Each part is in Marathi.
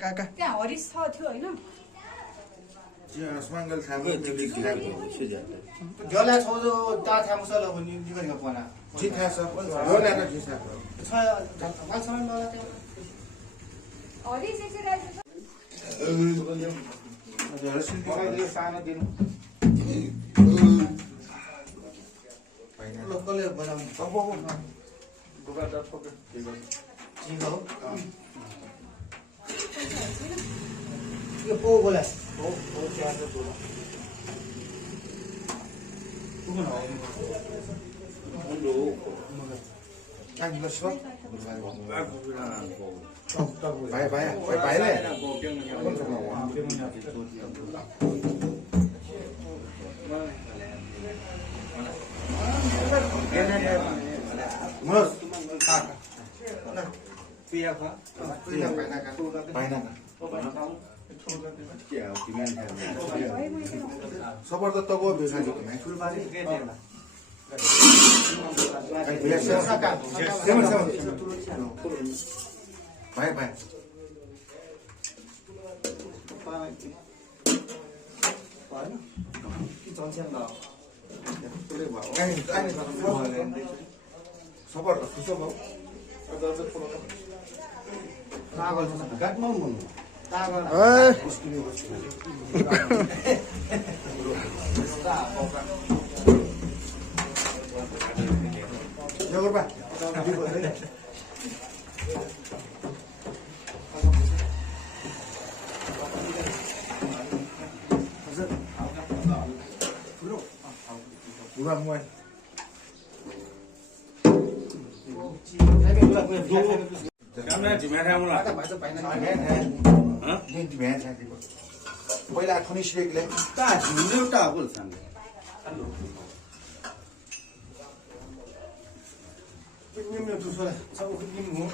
काका त्यहाँ हरिस छ थियो होइन अस्मांगल थामो जला छोजो ता थामसल हो नि दिगरिको पना जी था सब जोला का जी था छ माल सामान मला त्यो हरिस एकछिन राखेको छ हजुर सुन सानो दिनु लोकलले बनाउनु अब बुगा त ठोके ठीक हो यो पो बोला पो च्यार बोला कुन हो मुंडो anh mà xuống bài bài bài bài này Mas, पिया खा bài này सबर त तगो बेसा जो मैं फुलबारी भाइ भाइ सबर खुसो भयो पहिला खुनी श्रेकले ता झुन्डेउटा बोल्छन् निम्न दुसरा सब निम्न हो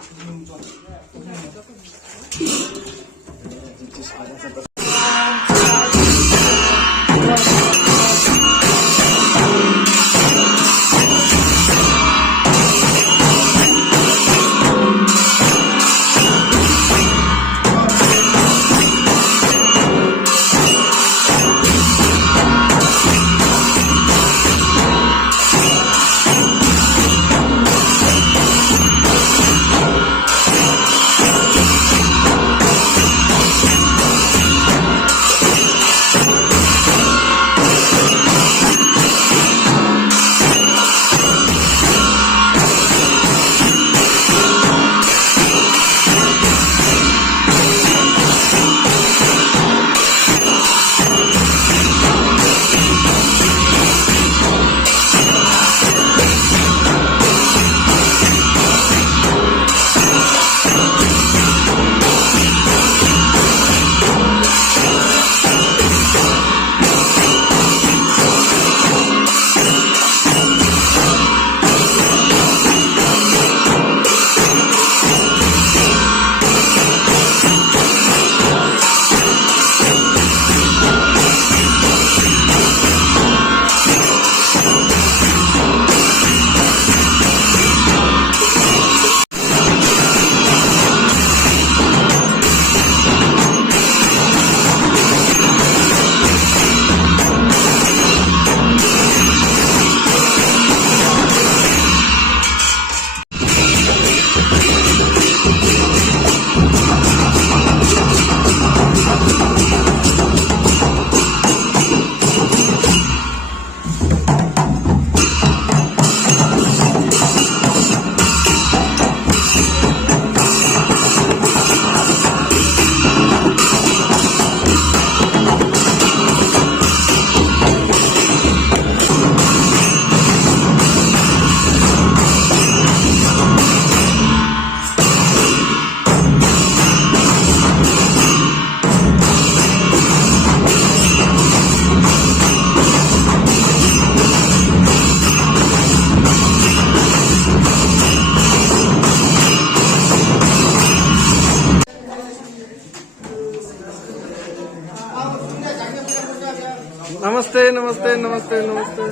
नमस्ते नमस्ते नमस्ते नमस्ते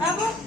अब